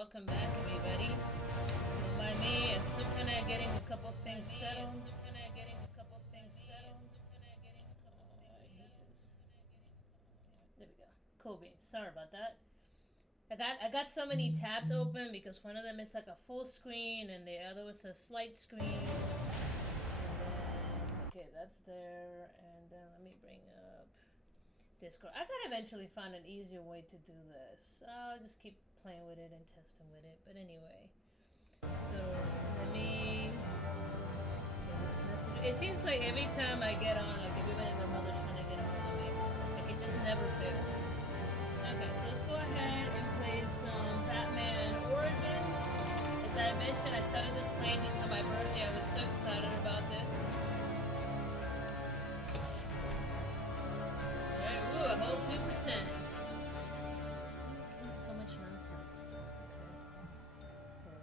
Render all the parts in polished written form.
welcome back, everybody. Don't mind me, I'm still kind of getting a couple things settled. There we go. Cool beans. Sorry about that. I got so many tabs open because one of them is like a full screen and the other was a slight screen. And then okay, that's there. And then let me bring up Discord. I gotta eventually find an easier way to do this. I'll just keep playing with it and testing with it. But anyway, so let me. It seems like every time I get on, like everybody and their mother's trying to get on with me. Like it just never fails. Okay, so let's go ahead and play some Batman Origins. As I mentioned, I started playing this on my birthday. I was so excited about this. Alright, ooh, a whole 2%. So much nonsense. Okay, cool.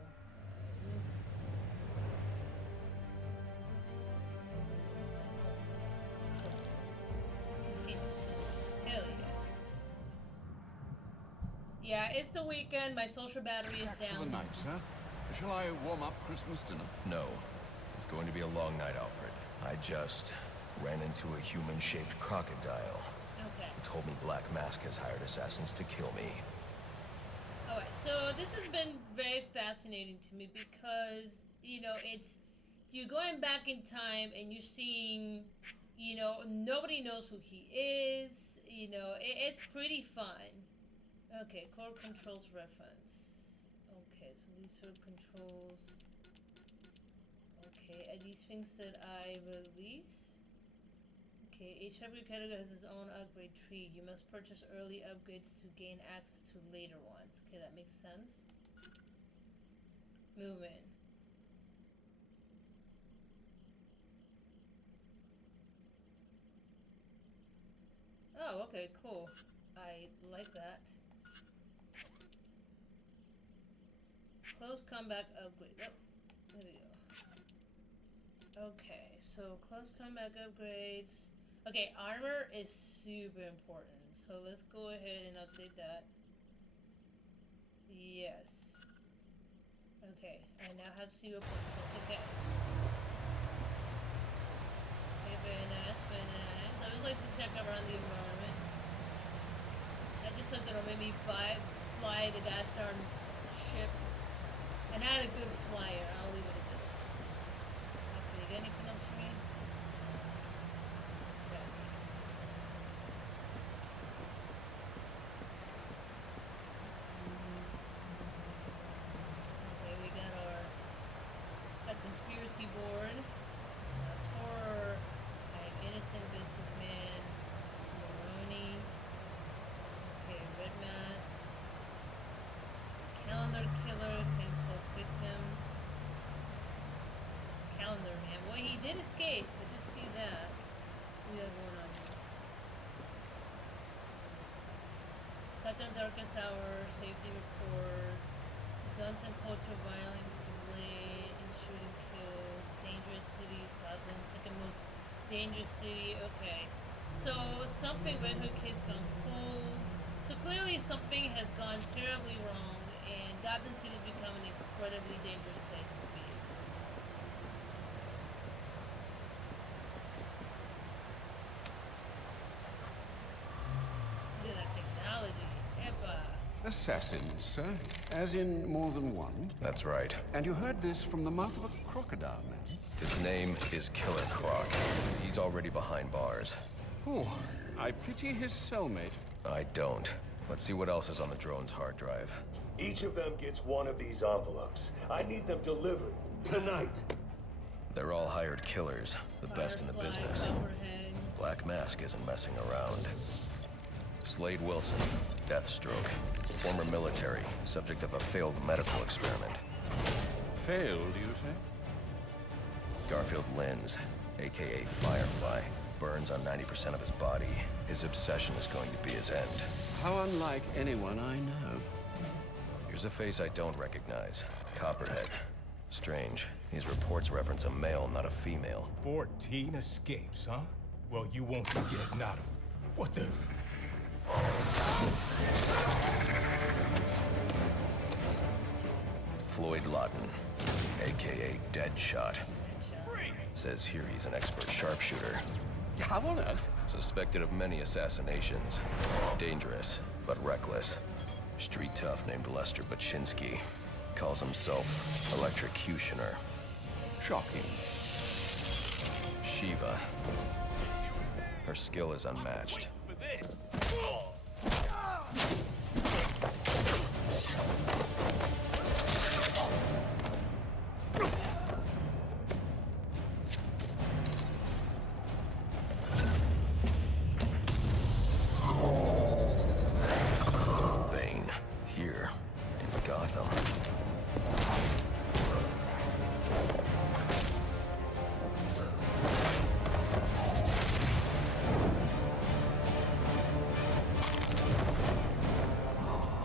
Hell yeah. Yeah, it's the weekend. My social battery is down. For the night, sir. Shall I warm up Christmas dinner? No. It's going to be a long night, Alfred. I just ran into a human-shaped crocodile. Okay. He told me Black Mask has hired assassins to kill me. Alright, so this has been very fascinating to me because, you know, you're going back in time and you're seeing, you know, nobody knows who he is, you know, it's pretty fun. Okay, core controls reference. Okay, so these are controls. Okay, are these things that I release? Okay, each upgrade category has its own upgrade tree. You must purchase early upgrades to gain access to later ones. Okay, that makes sense. Movement. Oh, okay, cool. I like that. Close combat upgrade. Oh, there we go. Okay, so close combat upgrades. Okay, armor is super important. So let's go ahead and update that. Yes. Okay, I now have 0 points. That's okay. Okay, very nice, very nice. I always like to check around the environment. I just hope they don't make me fly the gosh darn ship. And I had a good flyer. I'll leave it at this. Okay, you got anything else for me? Okay. Okay, we got our conspiracy board. Horror. I'm innocent businessman. Maroney. Okay, red mask. Calendar killer. Victim. Calendar man. Well, he did escape. I did see that. We have one on here. Touch on darkest hour. Safety report. Guns and culture violence to blade and shooting kills. Dangerous cities. Goblin. Second most dangerous city. Okay. So something Red Hood Kid's gone cold. So clearly something has gone terribly wrong. And Goblin City has become an incredibly dangerous place to be. Look at that technology. Epa. Assassins, sir. As in more than one. That's right. And you heard this from the mouth of a crocodile, man. His name is Killer Croc. He's already behind bars. Oh, I pity his cellmate. I don't. Let's see what else is on the drone's hard drive. Each of them gets one of these envelopes. I need them delivered tonight. They're all hired killers, the best in the business. Black Mask isn't messing around. Slade Wilson, Deathstroke, former military, subject of a failed medical experiment. Failed, you say? Garfield Linz, aka Firefly, burns on 90% of his body. His obsession is going to be his end. How unlike anyone I know. Here's a face I don't recognize. Copperhead. Strange. These reports reference a male, not a female. 14 escapes, huh? Well, you won't forget, not 'em. What the? Floyd Lawton, aka Deadshot. Says here he's an expert sharpshooter. How on earth? Suspected of many assassinations. Dangerous, but reckless. Street tough named Lester Baczynski. Calls himself Electrocutioner. Shocking. Shiva. Her skill is unmatched. Bane, here in Gotham.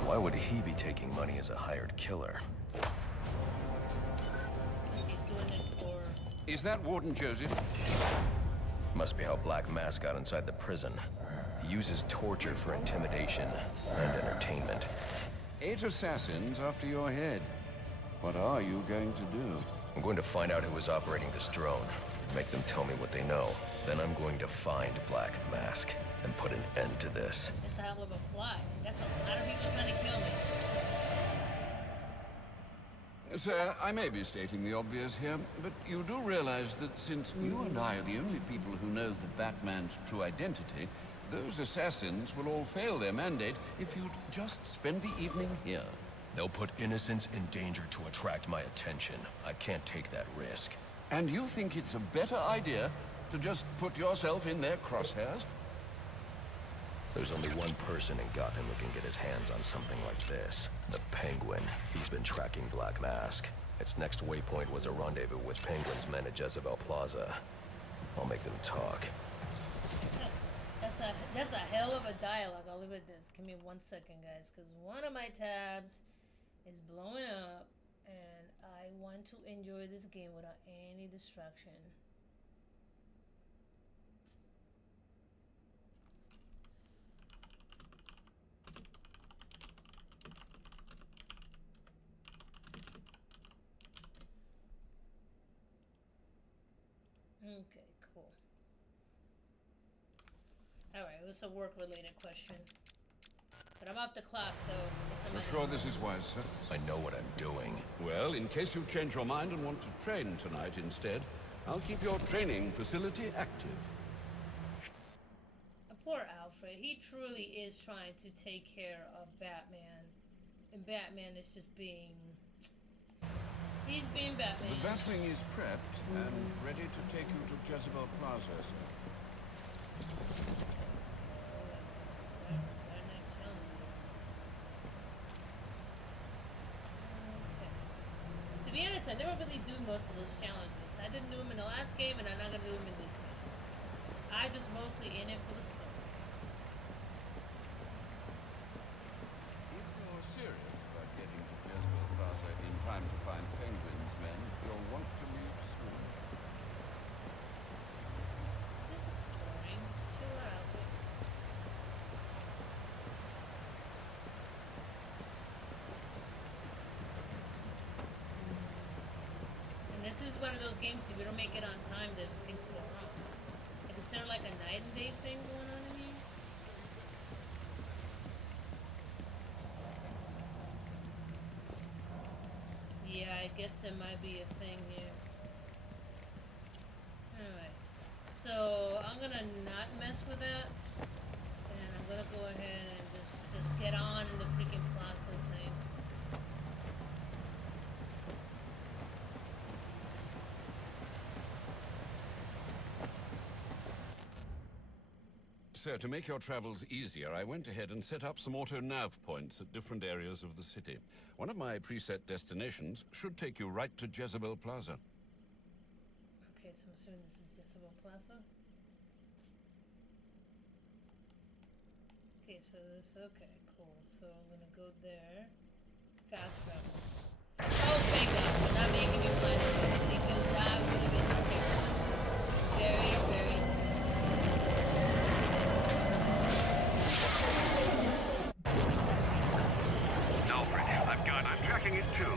Why would he be taking money as a hired killer? He's doing it for. Is that Warden Joseph? Must be how Black Mask got inside the prison. He uses torture for intimidation and entertainment. 8 assassins after your head. What are you going to do? I'm going to find out who is operating this drone, make them tell me what they know. Then I'm going to find Black Mask and put an end to this. It's a hell of a plot. That's a lot of people trying to kill me. Sir, I may be stating the obvious here, but you do realize that since you and I are the only people who know the Batman's true identity, those assassins will all fail their mandate if you'd just spend the evening here. They'll put innocents in danger to attract my attention. I can't take that risk. And you think it's a better idea to just put yourself in their crosshairs? There's only one person in Gotham who can get his hands on something like this. The Penguin. He's been tracking Black Mask. Its next waypoint was a rendezvous with Penguin's men at Jezebel Plaza. I'll make them talk. That's a hell of a dialogue. I'll leave it at this. Give me 1 second, guys, because one of my tabs is blowing up, and I want to enjoy this game without any distraction. Okay, cool. Alright, it was a work-related question. But I'm off the clock, so... I'm sure this is wise, sir. I know what I'm doing. Well, in case you change your mind and want to train tonight instead, I'll keep your training facility active. Poor Alfred. He truly is trying to take care of Batman. And Batman is just being... He's being Batman. The Batwing is prepped and ready to take you to Jezebel Plaza, sir. To be honest, I never really do most of those challenges. I didn't do them in the last game, and I'm not gonna do them in this game. I just mostly in it for the story. If you're serious about getting to Jezebel Plaza in time to find Penguin's men, you'll want to leave soon. Just exploring. Chill out. And this is one of those games, if you don't make it on time, then things go wrong. Like, is there like a night and day thing going on in here? Yeah, I guess there might be a thing here. Alright. So, I'm gonna not mess with that. And I'm gonna go ahead and just get on in the freaking plaza thing. Sir, to make your travels easier, I went ahead and set up some auto-nav points at different areas of the city. One of my preset destinations should take you right to Jezebel Plaza. Okay, so I'm assuming this is Jezebel Plaza. Okay, so okay, cool. So I'm gonna go there. Fast travel. Oh, thank God, for not making me fly the plane, because that would have been terrible. Very, very Alfred, I'm tracking it too.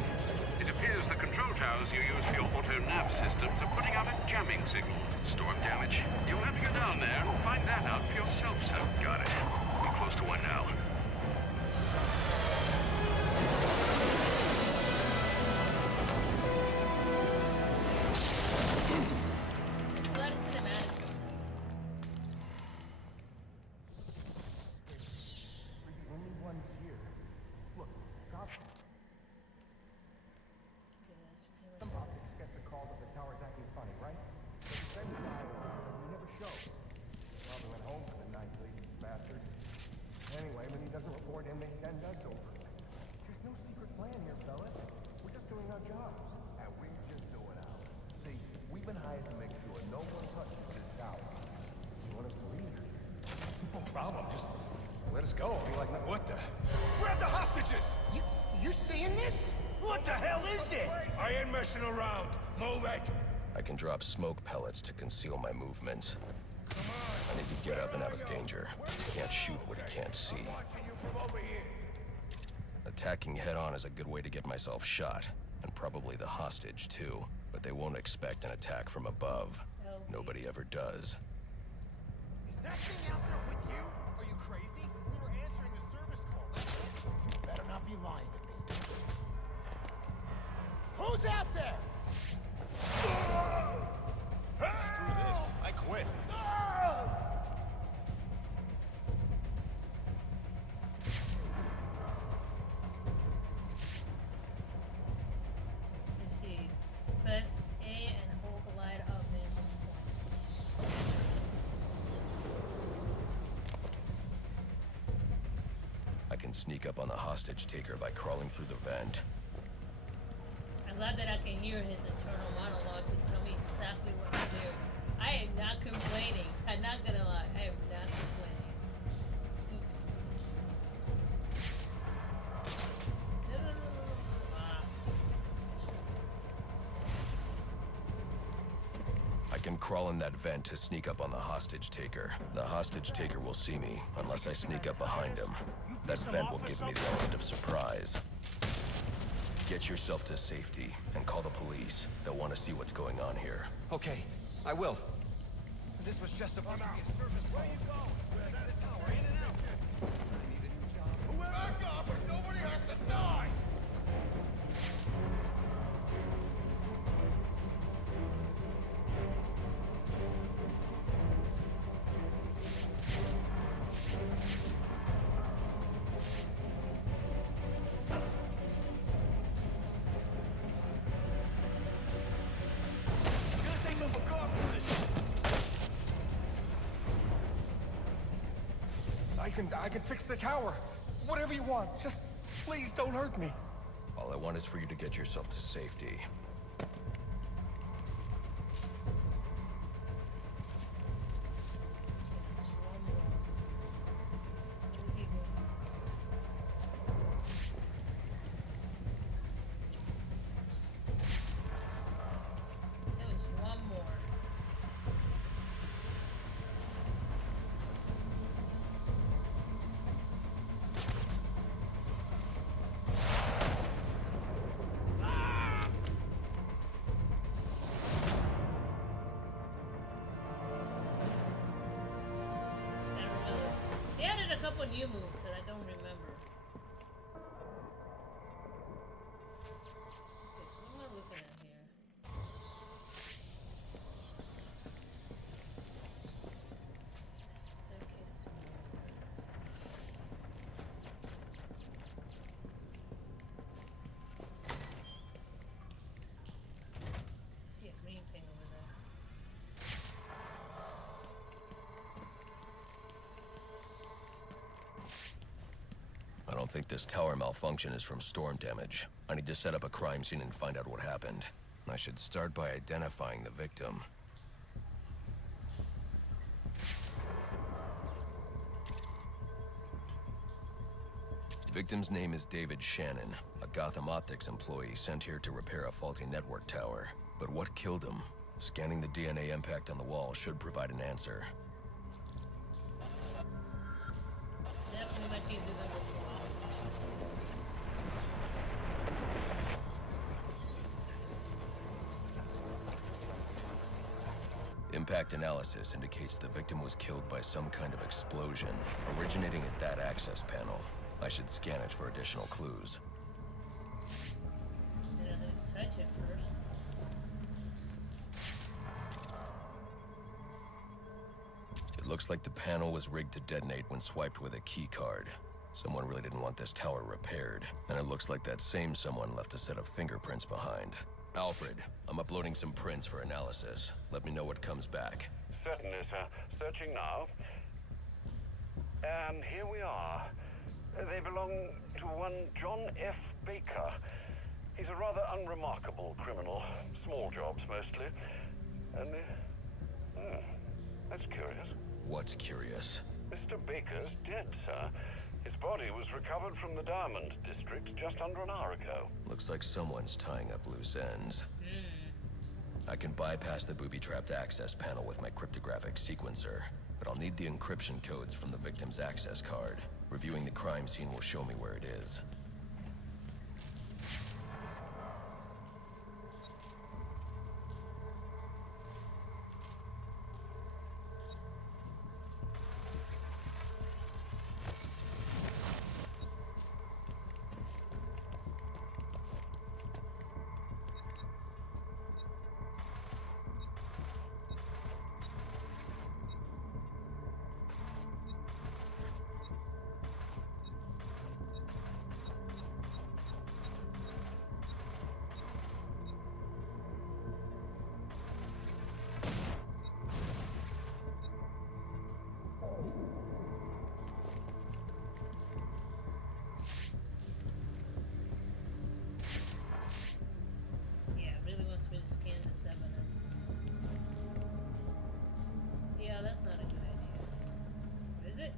It because the control towers you use for your auto-nav systems are putting out a jamming signal. Storm damage. You'll have to go down there and find that out for yourself, sir. Got it. I'm close to one now. There's a lot of cinematics in this. We're the only ones here. Look, Gotham. Okay, that's pretty much Some it. optics get the call that the tower's acting funny, right? But the same guy, he never shows. Probably went home for the night, lazy bastard. Anyway, when he doesn't report in, then that's over. There's no secret plan here, fellas. We're just doing our jobs. And we're just doing ours. See, we've been hired to make sure no one touches this tower. You want us to leave? No problem. Just let us go. I'll be like, what the? Grab the hostages! You seeing this? What the hell is it? I ain't messing around. Move it. I can drop smoke pellets to conceal my movements. I need to get up and out of danger. Can't shoot what he can't see. Watching you from over here. Attacking head-on is a good way to get myself shot. And probably the hostage, too. But they won't expect an attack from above. Nobody ever does. Is that thing out there with you? Are you crazy? We were answering the service call. You better not be lying to me. Who's out there? Screw this. I quit. Let's see. Press A and hold the light up vantage point. I can sneak up on the hostage taker by crawling through the vent. I'm glad that I can hear his internal monologue to tell me exactly what to do. I am not complaining. I'm not gonna lie. I am not complaining. I can crawl in that vent to sneak up on the hostage taker. The hostage taker will see me, unless I sneak up behind him. That vent will give me the element of surprise. Get yourself to safety, and call the police. They'll want to see what's going on here. Okay, I will. This was just supposed to be a service. Where you go? We're at the tower, in and out. I need a new job. Back up or nobody has to die! I can fix the tower. Whatever you want. Just please don't hurt me. All I want is for you to get yourself to safety. There was one more. Couple new moves that I don't remember. Okay, so what am I looking at here? Staircase to I see a green thing over there. I don't think this tower malfunction is from storm damage. I need to set up a crime scene and find out what happened. I should start by identifying the victim. Victim's name is David Shannon, a Gotham Optics employee sent here to repair a faulty network tower. But what killed him? Scanning the DNA impact on the wall should provide an answer. Definitely much easier than before. Impact analysis indicates the victim was killed by some kind of explosion, originating at that access panel. I should scan it for additional clues. Then I didn't touch it first. It looks like the panel was rigged to detonate when swiped with a key card. Someone really didn't want this tower repaired, and it looks like that same someone left a set of fingerprints behind. Alfred, I'm uploading some prints for analysis. Let me know what comes back. Certainly, sir. Searching now. And here we are. They belong to one John F. Baker. He's a rather unremarkable criminal. Small jobs, mostly. And, that's curious. What's curious? Mr. Baker's dead, sir. His body was recovered from the Diamond District just under an hour ago. Looks like someone's tying up loose ends. I can bypass the booby-trapped access panel with my cryptographic sequencer, but I'll need the encryption codes from the victim's access card. Reviewing the crime scene will show me where it is. That's not a good idea. Is it?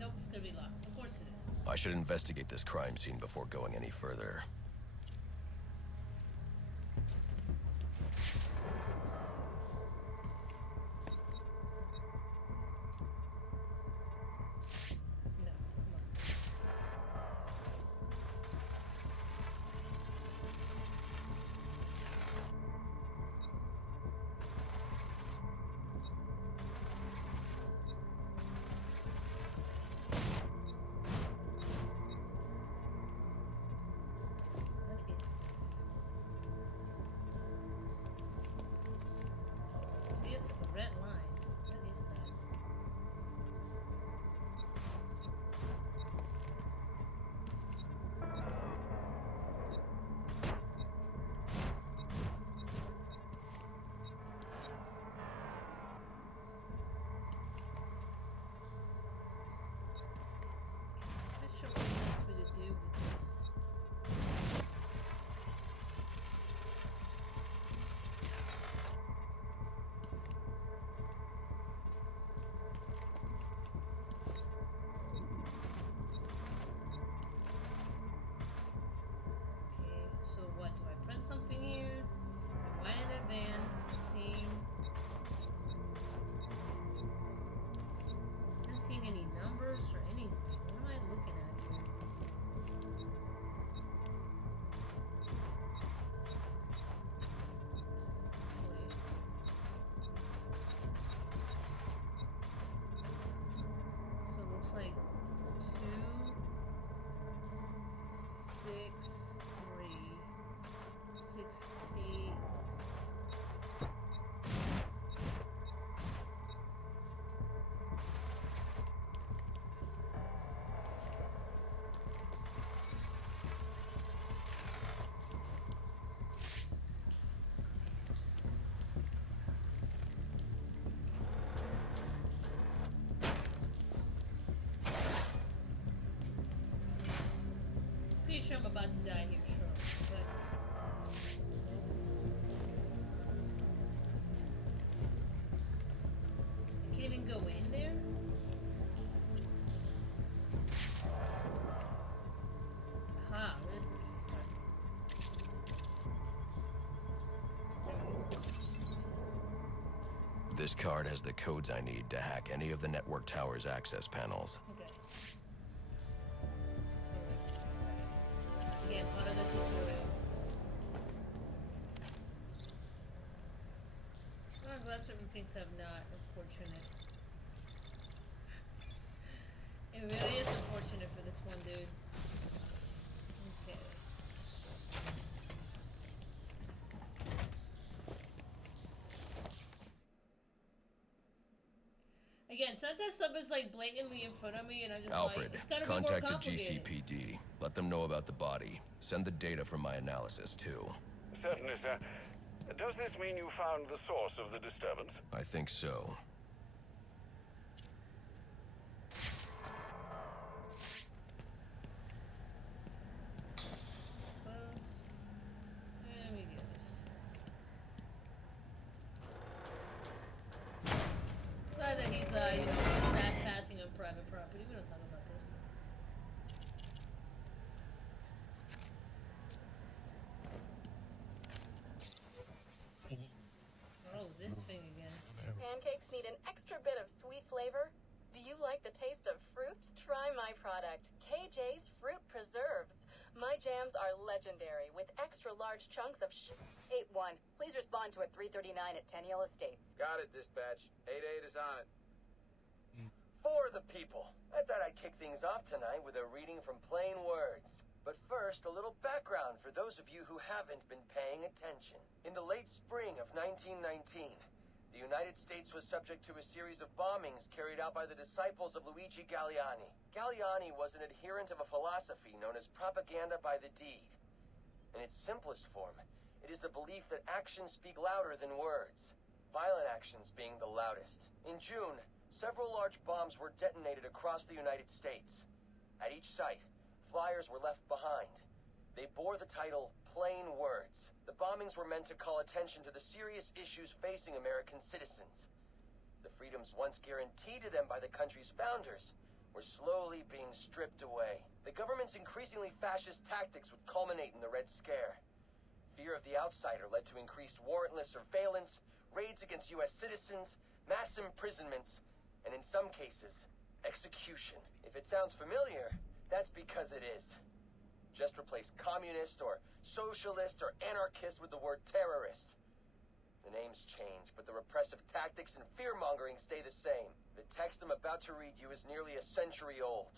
Nope, it's gonna be locked. Of course it is. I should investigate this crime scene before going any further. Something here. Rewind in advance. See. I'm not seeing any numbers or anything. What am I looking at here? Wait. So it looks like 2, 6, 3. 68. Pretty sure I'm about to die here, sure. But go in there? Aha, what is it? This card has the codes I need to hack any of the network tower's access panels. Okay. So, again, part of the tutorial. things have not. Unfortunate. It really is unfortunate for this one dude. Okay. Again, sometimes stuff is like blatantly in front of me, and I'm just Alfred, like, it's gotta contact be more the complicated. GCPD. Let them know about the body. Send the data from my analysis, too. Certainly, sir. Does this mean you found the source of the disturbance? I think so. Let me guess. Glad that he's, you know, fast passing on private property. We don't talk about this. Oh, this thing again. Pancakes need an extra bit of sweet flavor? Do you like the taste of fruit? Try my product, KJ's Fruit Preserves. My jams are legendary with extra large chunks of 8-1. Please respond to at 339 at Tenniel Estate. Got it, dispatch. 8-8 is on it. For the people. I thought I'd kick things off tonight with a reading from Plain Words. But first, a little background for those of you who haven't been paying attention. In the late spring of 1919, the United States was subject to a series of bombings carried out by the disciples of Luigi Galliani. Galliani was an adherent of a philosophy known as propaganda by the deed. In its simplest form, it is the belief that actions speak louder than words, violent actions being the loudest. In June, several large bombs were detonated across the United States. At each site, flyers were left behind. They bore the title, Plain Words. The bombings were meant to call attention to the serious issues facing American citizens. The freedoms once guaranteed to them by the country's founders were slowly being stripped away. The government's increasingly fascist tactics would culminate in the Red Scare. Fear of the outsider led to increased warrantless surveillance, raids against U.S. citizens, mass imprisonments, and in some cases, execution. If it sounds familiar, that's because it is. Just replace communist or socialist or anarchist with the word terrorist. The names change, but the repressive tactics and fear-mongering stay the same. The text I'm about to read you is nearly a century old.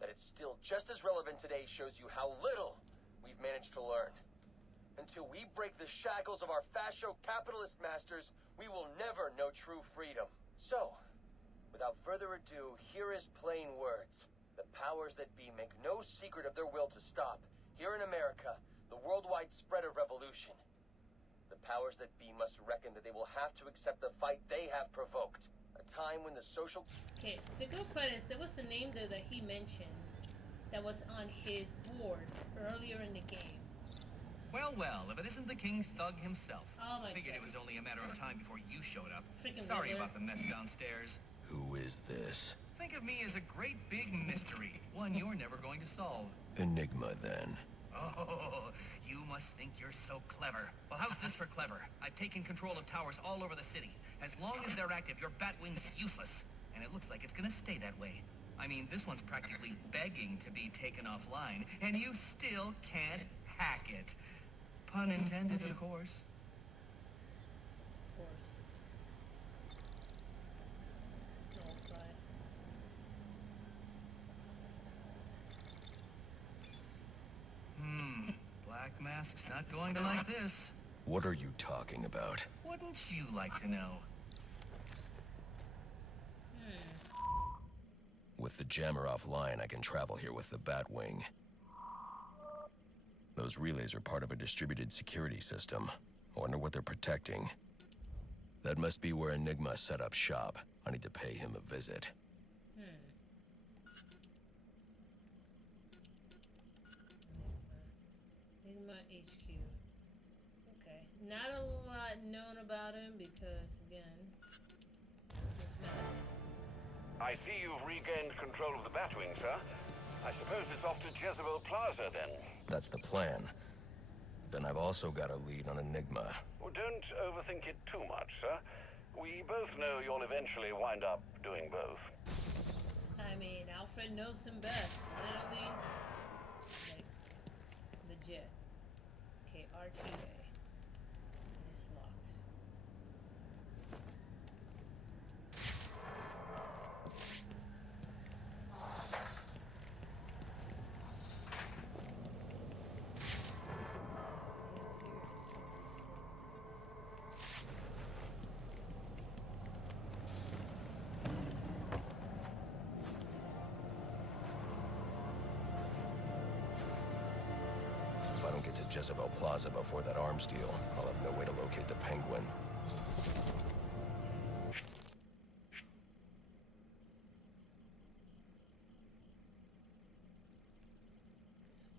That it's still just as relevant today shows you how little we've managed to learn. Until we break the shackles of our fascio-capitalist masters, we will never know true freedom. So, without further ado, here is Plain Words. The powers that be make no secret of their will to stop, here in America, the worldwide spread of revolution. The powers that be must reckon that they will have to accept the fight they have provoked. A time when the social... Okay, to go credits, there was a name there that he mentioned that was on his board earlier in the game. Well, well, if it isn't the King Thug himself. Oh my Figured God. it was only a matter of time before you showed up. Freaking Sorry Riddler. about the mess downstairs. Who is this? Think of me as a great big mystery, one you're never going to solve. Enigma, then. Oh, you must think you're so clever. Well, how's this for clever? I've taken control of towers all over the city. As long as they're active, your Batwing's useless. And it looks like it's gonna stay that way. I mean, this one's practically begging to be taken offline, and you still can't hack it. Pun intended, of course. Of course. Oh, God. Black Mask's not going to like this. What are you talking about? Wouldn't you like to know? With the jammer offline, I can travel here with the Batwing. Those relays are part of a distributed security system. I wonder what they're protecting. That must be where Enigma set up shop. I need to pay him a visit. Enigma HQ. Okay. Not a lot known about him because, again, just met. I see you've regained control of the Batwing, sir. I suppose it's off to Jezebel Plaza, then. That's the plan. Then I've also got a lead on Enigma. Well, don't overthink it too much, sir. We both know you'll eventually wind up doing both. I mean, Alfred knows him best. Literally, like, legit. Okay, RTA. It's locked. Jezebel Plaza before that arms deal, I'll have no way to locate the Penguin. So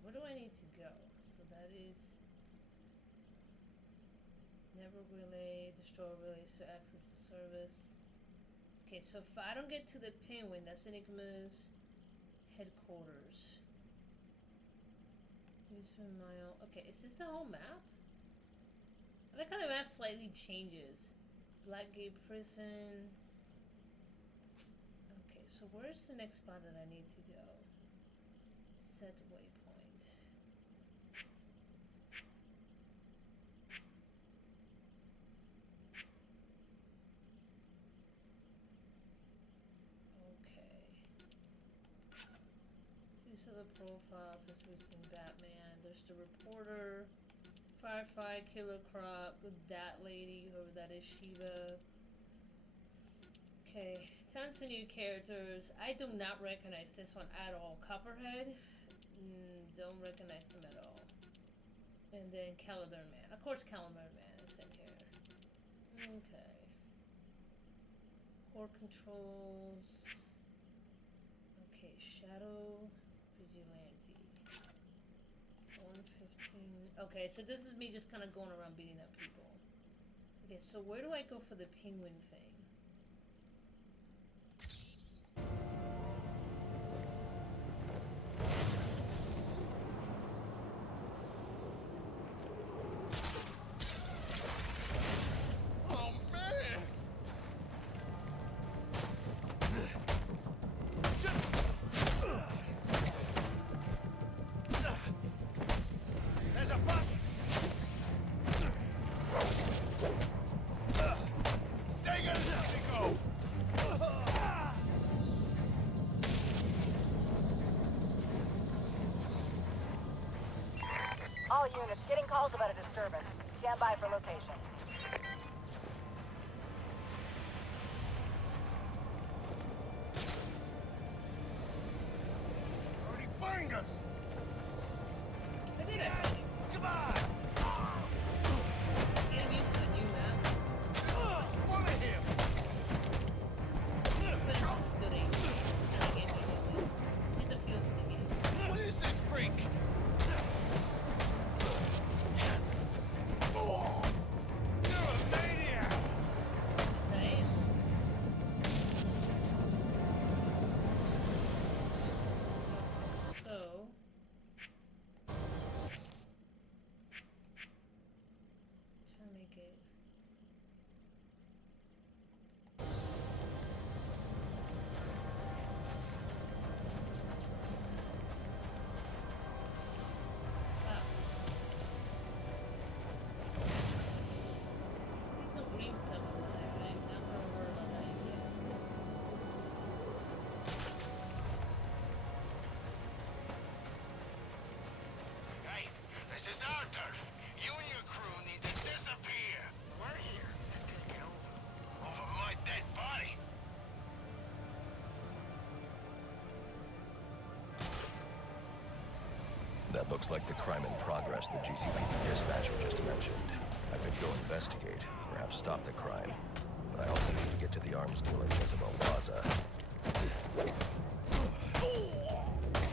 where do I need to go? So that is never relay, destroy relays to access the service. Okay, so if I don't get to the Penguin, that's Enigma's headquarters. Use a mile. Okay, is this the whole map? I like how the map slightly changes. Blackgate Prison. Okay, so where's the next spot that I need to go? Set waypoint. Okay. These are the profiles since we've seen Batman. There's the reporter, Firefly, Killer Croc, that lady, whoever that is, Shiva. Okay, tons of new characters. I do not recognize this one at all. Copperhead, don't recognize him at all. And then Calendar Man. Of course, Calendar Man is in here. Okay. Core controls. Okay, Shadow Vigilante. 415. Okay, so this is me just kind of going around beating up people. Okay, so where do I go for the Penguin thing? All units getting calls about a disturbance. Stand by for location. Already find us! I did actually. Come on! Getting used to the new map. One of him! But it's just good aim. I like it anyway. Get the feel for the game. What is this freak? You're a maniac! Same. So trying to make it. Wow. See some green stuff over there. I'm not gonna worry about that yet. Hey, this is our turf. You and your crew need to disappear. We're here to take it over my dead body. That looks like the crime in progress the GCPD dispatcher just mentioned. I could go investigate, perhaps stop the crime. But I also need to get to the arms deal at Jezebel Plaza.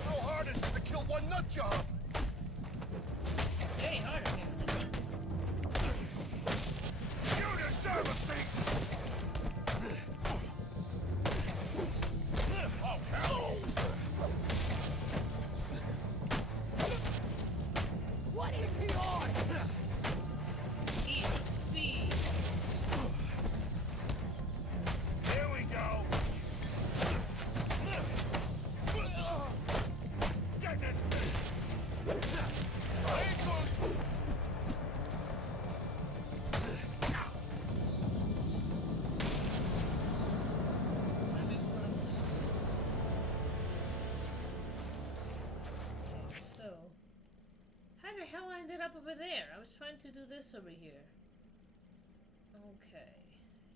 How hard is it to kill one nut job? It ain't hard to do. You deserve a thing! Oh, hell! What is he on? Eat speed. Here we go! Goodness me! Ankles! So, how the hell I ended up over there? I was trying to do this over here. Okay,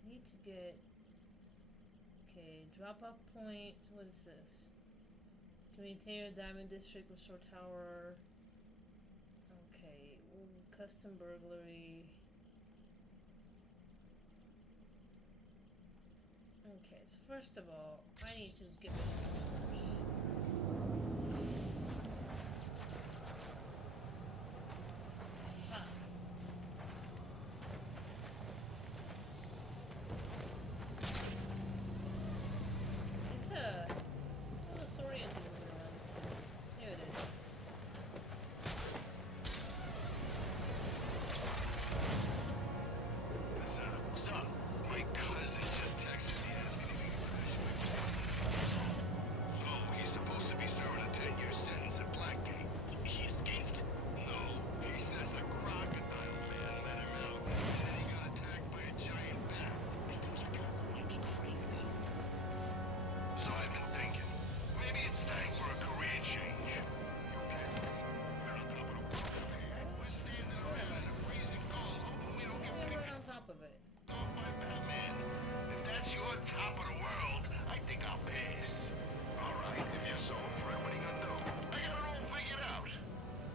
need to get. Okay, drop off point. What is this? Communitator, Diamond District, Restore Tower. Okay. Okay, custom burglary. Okay, so first of all, I need to get rid of the doors. Ah. It's a little disorienting when you're around this time. Here it is. What's up? My cousin just texted me asking if he can finish my So he's supposed to be serving a 10-year sentence at Blackgate. He escaped? No. He says a crocodile man let him out, and then he got attacked by a giant bat. I think your cousin might be crazy. So I've been thinking, maybe it's time for a career change. You okay? We're not gonna put a We're standing around in the freezing cold, hoping we don't get Yeah, picked we're on top of it. off by Batman. If that's your top of the world, I think I'll pass. All right, if you're so afraid, what are you gonna do? I got it all figured out.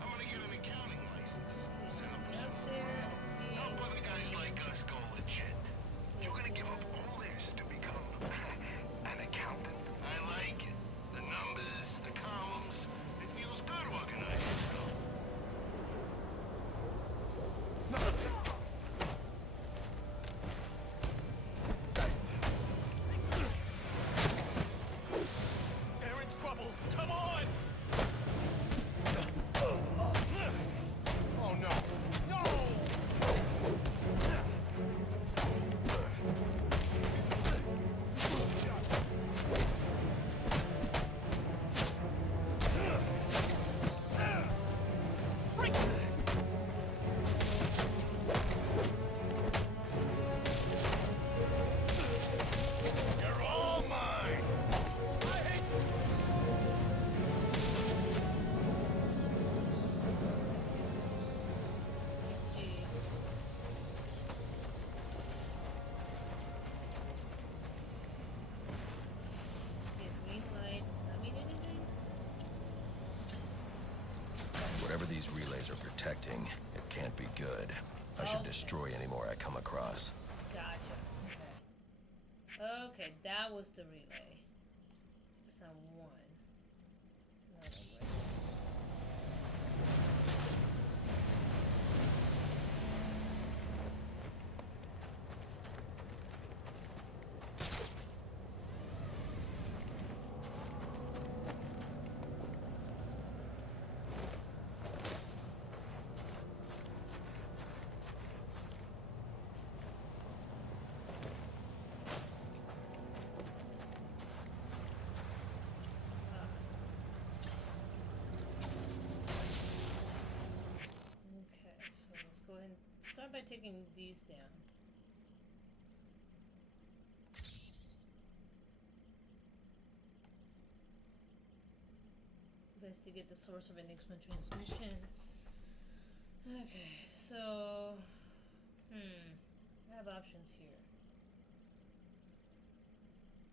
I'm gonna get an accounting license. Set up a Get up there and see. Help other guys like us go legit. You're gonna give up all this to become an accountant. I like it. The numbers, the columns. It feels good organizing stuff. They're in trouble. Come on! Oh no! No! Break! You're all mine! I hate Let's see. See a green light. Does that mean anything? Whatever these relays are protecting, it can't be good. I should Okay. destroy any more I come across. Gotcha. Okay. Okay, that was the relay. 6 on 1. So now I'm ready. Okay, so let's go ahead and start by taking these down. Investigate the source of Enigma transmission. Okay, so I have options here.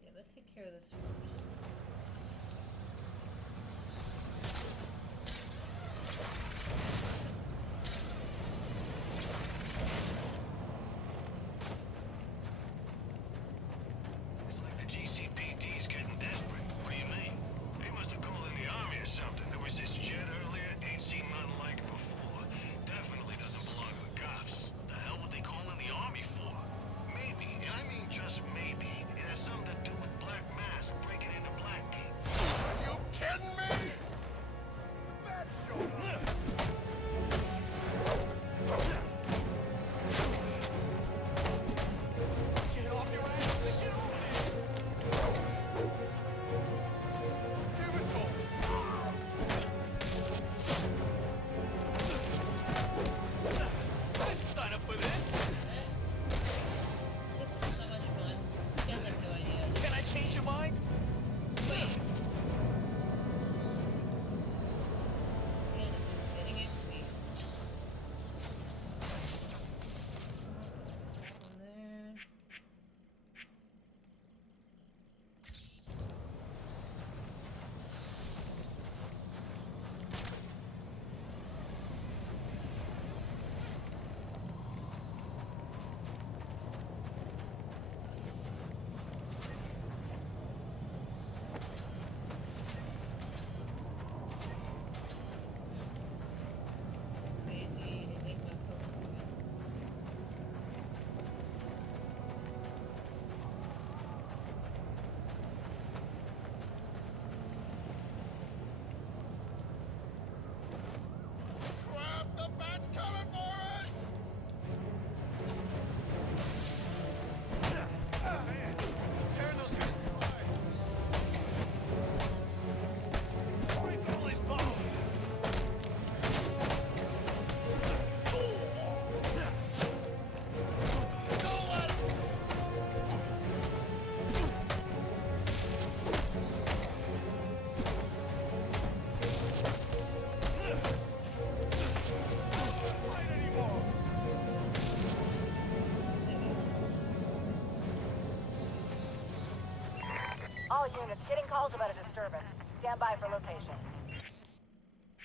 Yeah, let's take care of this first. It's like the GCPD's getting desperate. What do you mean? They must have called in the army or something. There was this jet earlier, ain't seen nothing like it before. Definitely doesn't belong to the cops. What the hell would they call in the army for? Maybe, and I mean just maybe, it has something to do with Black Mask breaking into Black units getting calls about a disturbance. Stand by for location.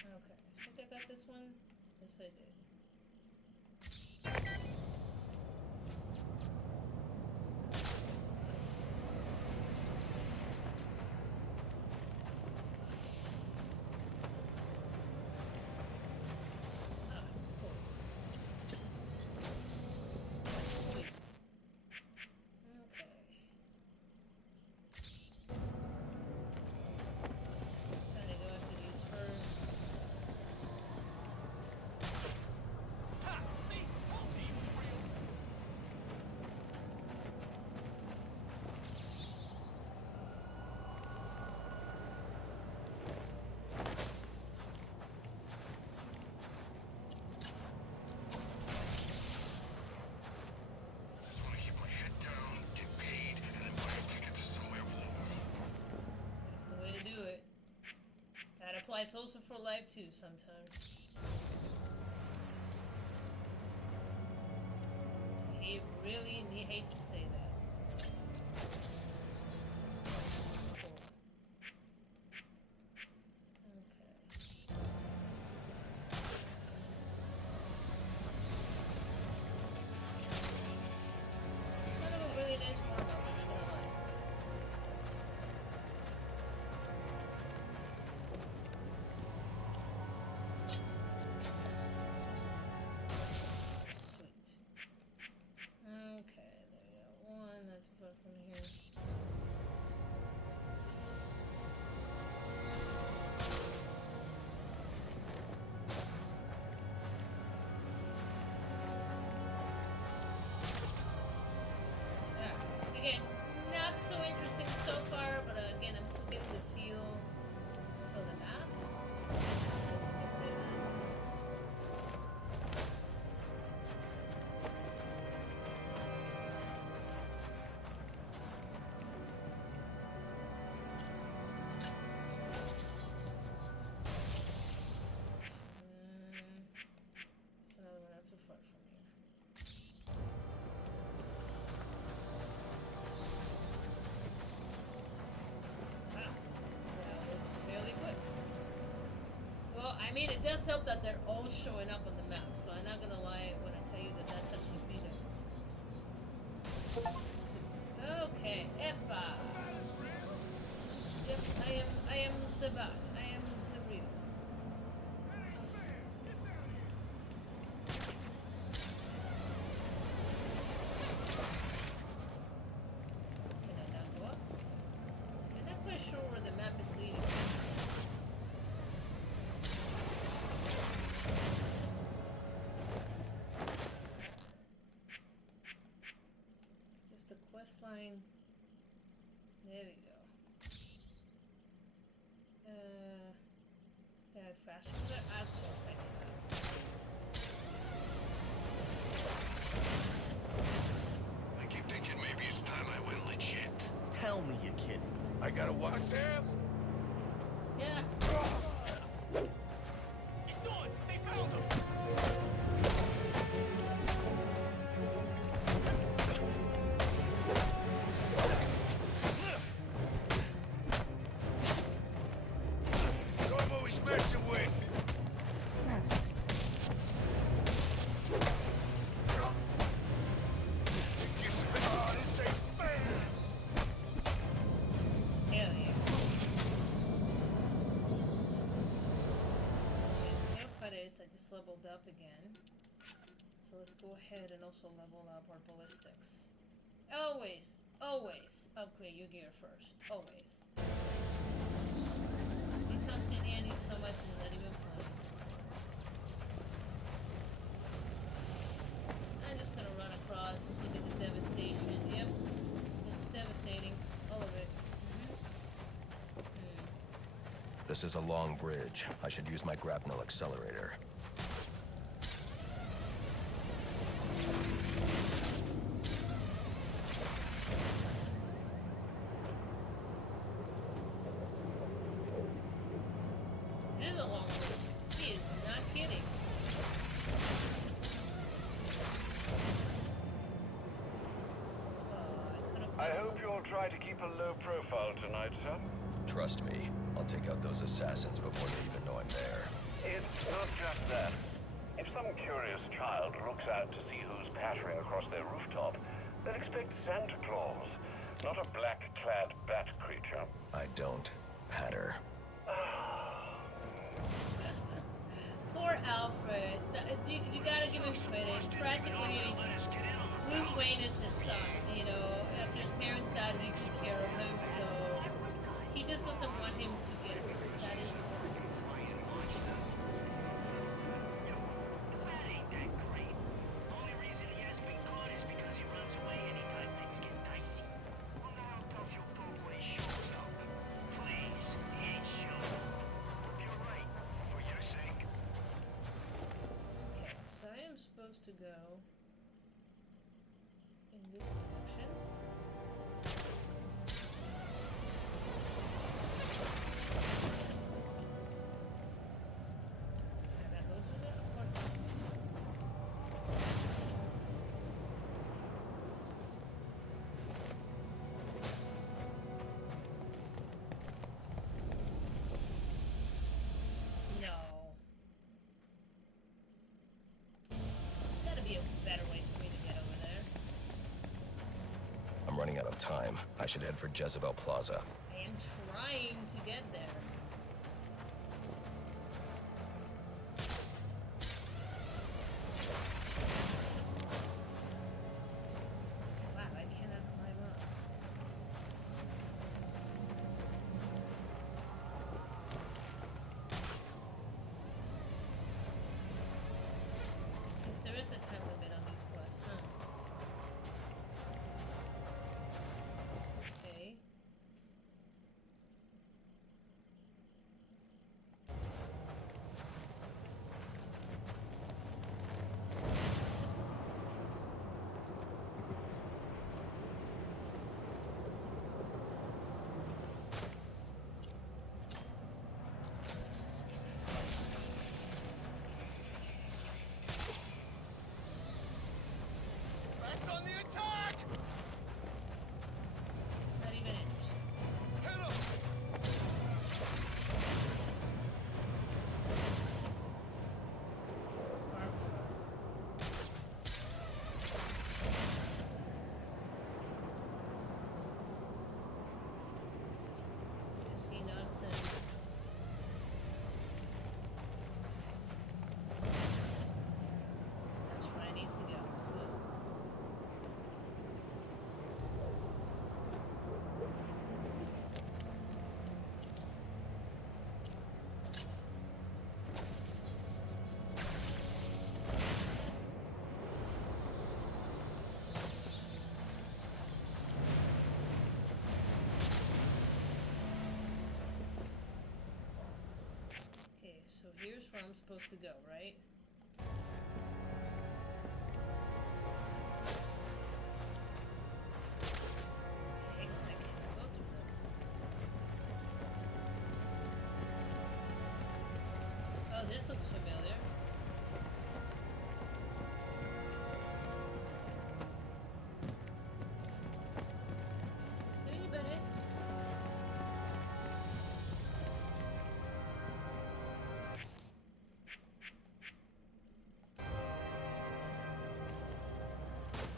Okay, I think I got this one. Yes, I did. That applies also for life too sometimes. I really hate to say that. So interesting so far, but again, I'm still getting the feel for the map. It's another one not too far from here. I mean, it does help that they're all showing up on the map, so I'm not gonna lie when I tell you that that's actually better. Okay, Epa. Yep, I am the bot. I am the real. Can I not go up? I'm not quite sure where the map is leading. Line. There we go. Can I fast forward? Of course I can. I keep thinking maybe it's time I went legit. Tell me you're kidding. I gotta watch him. Yeah. He's gone. They found him. I just leveled up again. So let's go ahead and also level up our ballistics. Always upgrade your gear first. Always. It comes in handy so much it's not even funny. I'm just gonna run across, just look at the devastation. Yep. This is devastating. All of it. This is a long bridge. I should use my grapnel accelerator. This is a long bridge. He is not kidding. I hope you're try to keep a low profile tonight, sir? Trust me, I'll take out those assassins before they even know I'm there. It's not just that. If some curious child looks out to see who's pattering across their rooftop, they'll expect Santa Claus, not a black-clad bat creature. I don't patter. Poor Alfred. You gotta give him credit. Practically, Bruce Wayne is his son, you know. After his parents died, he took care of him, so he just doesn't want him to get hurt. That is all. That ain't that great. Only reason he hasn't been caught is because he runs away anytime things get dicey. Wonder how tough you'll prove when he shows up. Please, he ain't sure. You're right, for your sake. Okay, so I am supposed to go in this direction. Can I go through there? Of course not. No. There's gotta be a better way for me to get over there. I'm running out of time. I should head for Jezebel Plaza. I am trying to get there. Wow, I cannot climb up. Yes, there is a time limit on these quests, huh? Okay. Rats on the attack! Not even interested. Hit him! See nonsense. Yes, that's where I need to go. Okay, so here's where I'm supposed to go, right? I guess I can't go to them. Oh, this looks familiar. Is there anybody?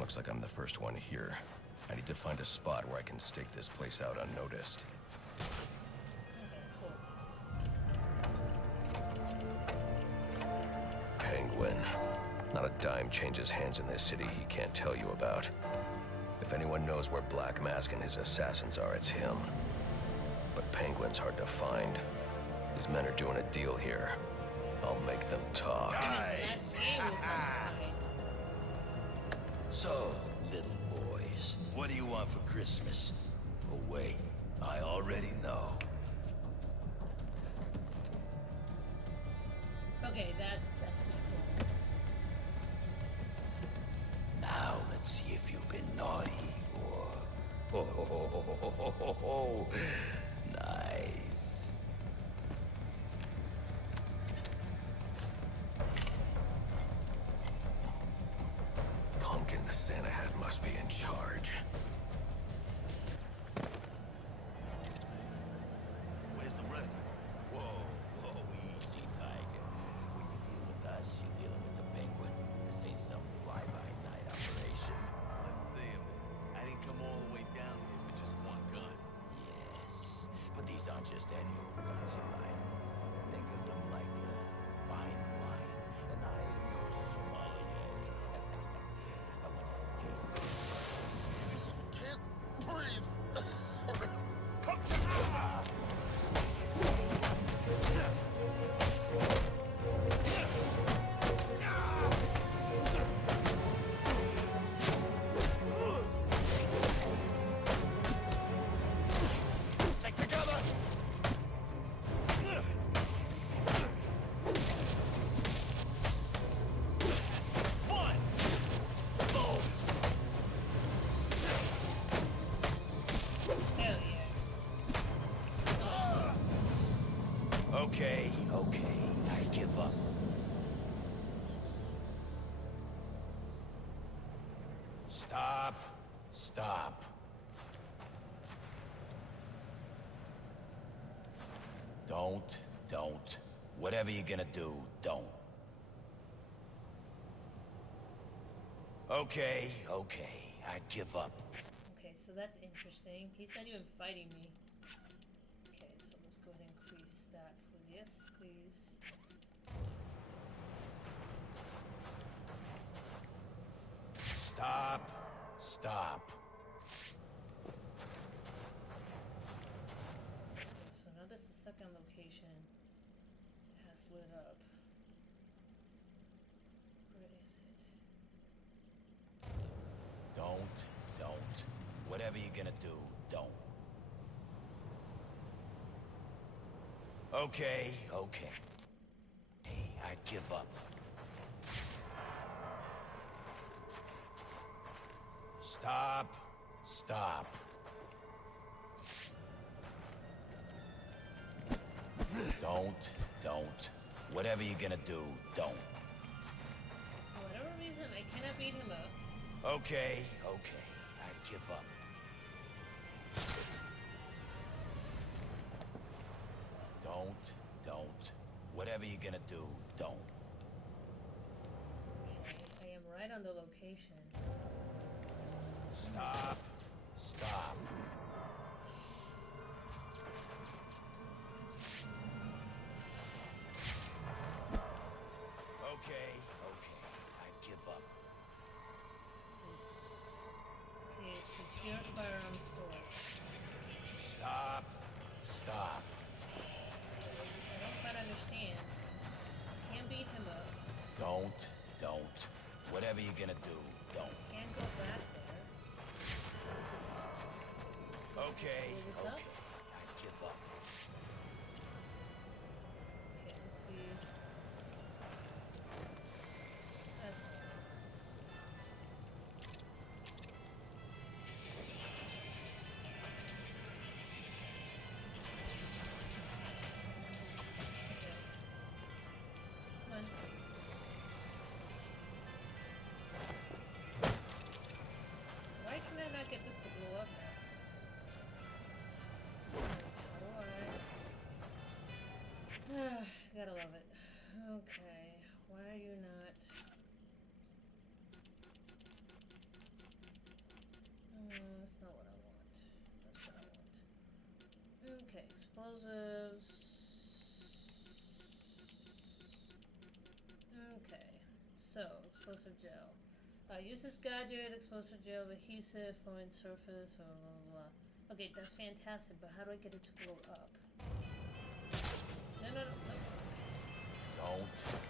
Looks like I'm the first one here. I need to find a spot where I can stake this place out unnoticed. Okay, cool. Penguin. Not a dime changes hands in this city he can't tell you about. If anyone knows where Black Mask and his assassins are, it's him. But Penguin's hard to find. His men are doing a deal here. I'll make them talk. That game was hard to find. So, little boys, what do you want for Christmas? Oh wait, I already know. Okay, that's pretty cool. Now let's see if you've been naughty or... Oh, nice. Pumpkin the Santa hat must be in charge. Stop. Stop. Don't. Whatever you're gonna do, don't. Okay. I give up. Okay, so that's interesting. He's not even fighting me. Okay, so let's go ahead and increase that. Yes, please. Stop. So now this is the second location. It has lit up. Where is it? Don't. Whatever you're gonna do, don't. Okay. Hey, I give up. Stop. Don't. Whatever you're gonna do, don't. For whatever reason, I cannot beat him up. Okay. I give up. Don't. Whatever you're gonna do, don't. Okay, I am right on the location. Stop. Okay. I give up. Okay, secure firearm store. Stop. I don't quite understand. Can't beat him up. Don't. Whatever you're gonna do, don't. Can't go back there. Okay. Pull this up? I give up. Okay, let's see. That's not it. Okay. Come on. Why can I not get this to blow up now? Gotta love it. Okay, why are you not? That's not what I want. That's what I want. Okay, explosives. Okay, so explosive gel. Use this gadget, explosive gel, adhesive, flowing surface, blah blah blah. Okay, that's fantastic, but how do I get it to blow up? No.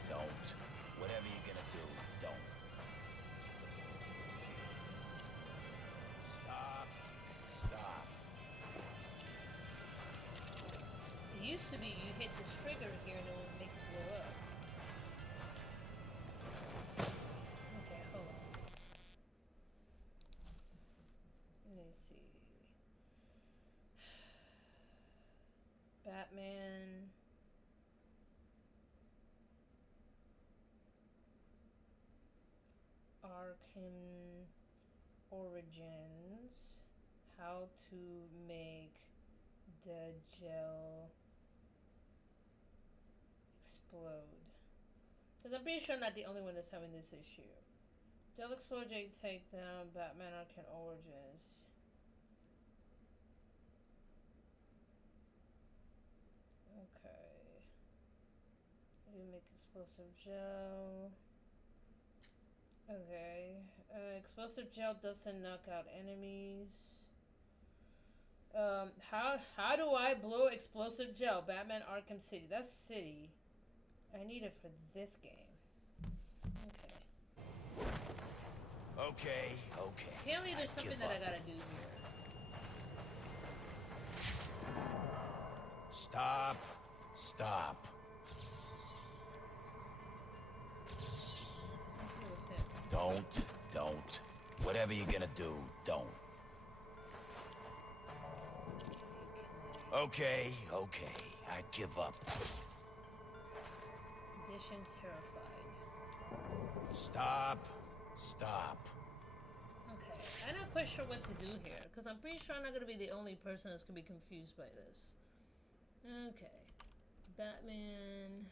Don't. Whatever you're gonna do, don't. Stop. It used to be you hit this trigger here and it would make it blow up. Okay, hold on. Let me see. Batman. Arkham Origins. How to make the gel explode. Because I'm pretty sure I'm not the only one that's having this issue. Gel explosion takedown, Batman Arkham Origins. Okay. You make explosive gel. Okay. Explosive gel doesn't knock out enemies. How do I blow explosive gel? Batman Arkham City. That's City. I need it for this game. Okay. Okay. Apparently there's something that I gotta do here. Stop. Don't. Whatever you're gonna do, don't. Okay. I give up. Condition terrified. Stop. Okay. I'm not quite sure what to do here, because I'm pretty sure I'm not going to be the only person that's going to be confused by this. Okay. Batman...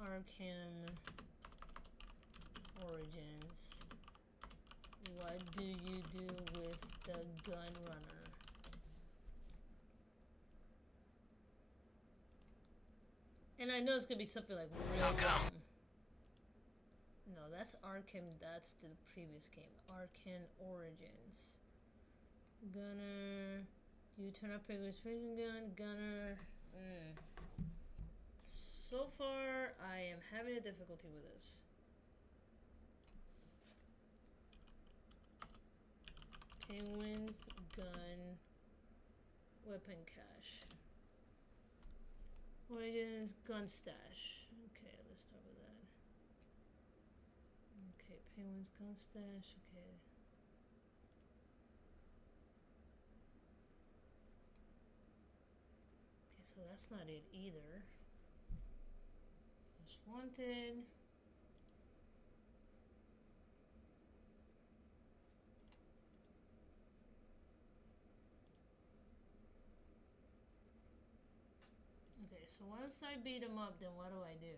Arkham... Origins. What do you do with the gun runner? And I know it's going to be something like real dumb. No, that's Arkham. That's the previous game. Arkham Origins. Gunner. You turn up Penguin's finger gun. Gunner. So far, I am having a difficulty with this. Penguin's gun. Weapon cache. Origins gun stash. Okay, let's start with that. Okay, Penguin's gun stash. Okay. Okay, so that's not it either. Most wanted. Okay, so once I beat him up, then what do I do?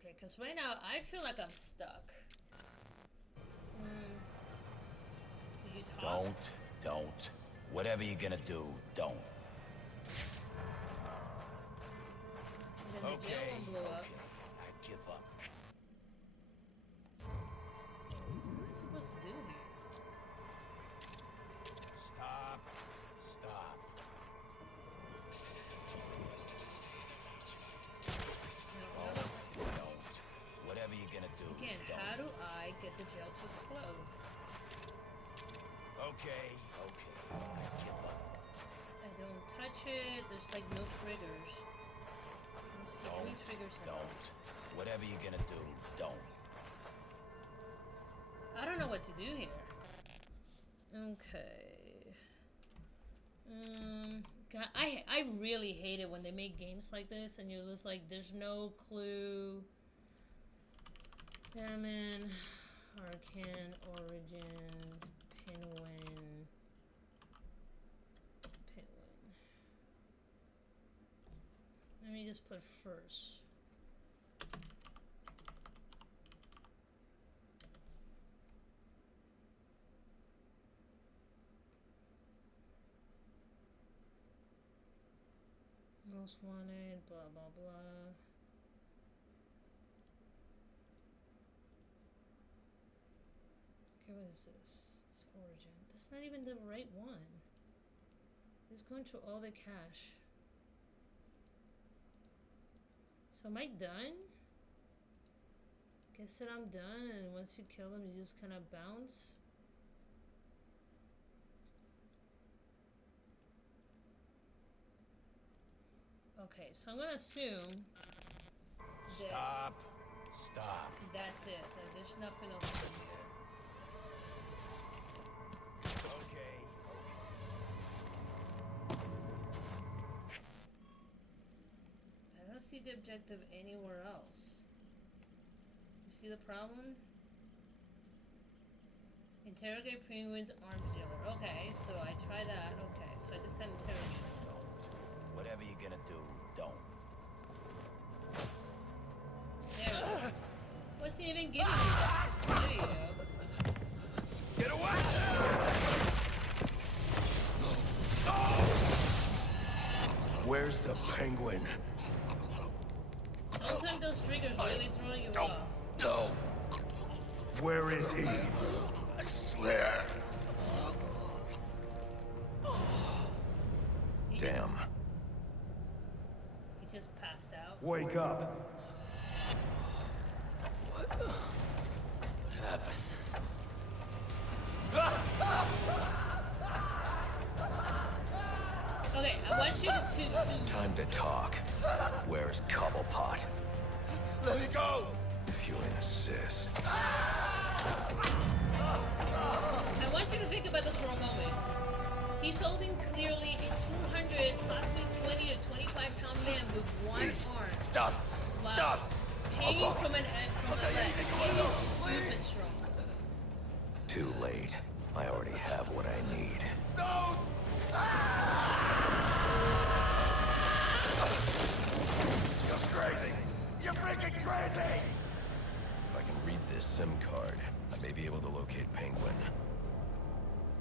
Okay, because right now I feel like I'm stuck. Do you talk? Don't. Whatever you're gonna do, don't. Okay, I give up. What am I supposed to do here? Stop. Don't. Whatever you're gonna do, Again, don't. how do I get the jail to explode? Okay, I give up. I don't touch it. There's like no triggers. Any triggers at all. Don't. Whatever you're gonna do, don't. I don't know what to do here. Okay. God, I really hate it when they make games like this and you're just like, there's no clue. Batman, Arkham, Origins, Penguin. Let me just put first. Most wanted, blah blah blah. Okay, what is this? It's Origin. That's not even the right one. It's going through all the cache. So am I done? Guess that I'm done, and once you kill them, you just kind of bounce. Okay, so I'm gonna assume that Stop. that's it. That there's nothing else in here. Okay. I don't see the objective anywhere else. You see the problem? Interrogate Penguin's arms dealer. Okay, so I try that. Okay, so I just got interrogated. Whatever you're gonna do, don't. There we go. What's he even giving me that? There you go. Get away! Where's the Penguin? Sometimes those triggers really throw you off. No. Where is he? I swear. Damn. He just passed out. Wake up. What happened? Okay, I want you to... Time to talk. Where's Cobblepot? Let me go! If you insist. I want you to think about this for a moment. He's holding clearly a 200, possibly 20 to 25 pound man with one arm. Stop! Wow. Stop! hanging from a ledge. He is stupid strong. Too late. I already have what I need. No! You're crazy! You're freaking crazy! If I can read this SIM card, I may be able to locate Penguin.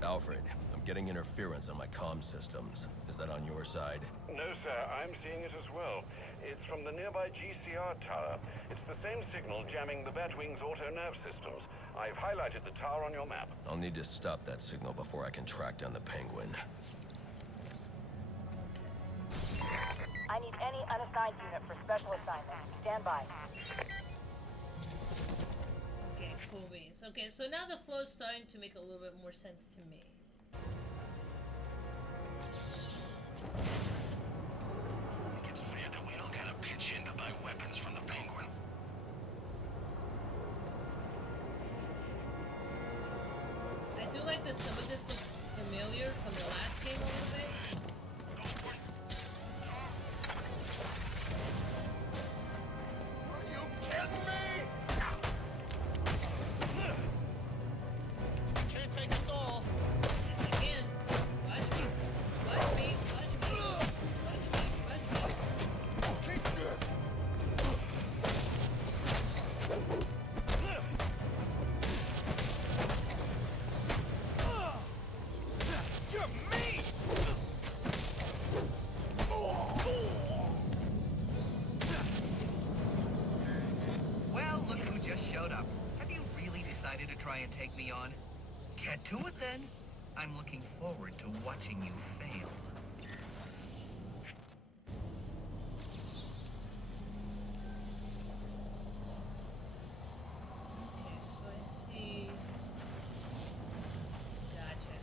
Alfred, I'm getting interference on my comm systems. Is that on your side? No, sir. I'm seeing it as well. It's from the nearby GCR tower. It's the same signal jamming the Batwing's auto-nerve systems. I've highlighted the tower on your map. I'll need to stop that signal before I can track down the Penguin. I need any unassigned unit for special assignment. Stand by. Okay, cool beans. Okay, so now the flow's starting to make a little bit more sense to me. It's fair that we all gotta pitch in to buy weapons from the Penguin. I do like that some of this looks familiar from the last game a little bit. Are you kidding me? Can't take us all. Yes, I can. Watch me. Watch me. Watch me. Watch me. Watch me. You're mean! Well, look who just showed up. Have you really decided to try and take me on? Get to it then. I'm looking forward to watching you fail. Okay, so I see. Gotcha.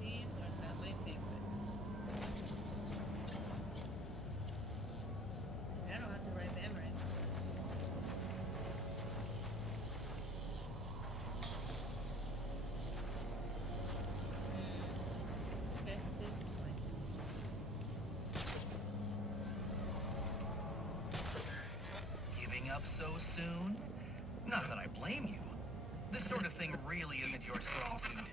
These are not my favorite. I don't have the right memory for this. Okay, this is fine. Giving up so soon? Not that I blame you. This sort of thing really isn't your strong suit.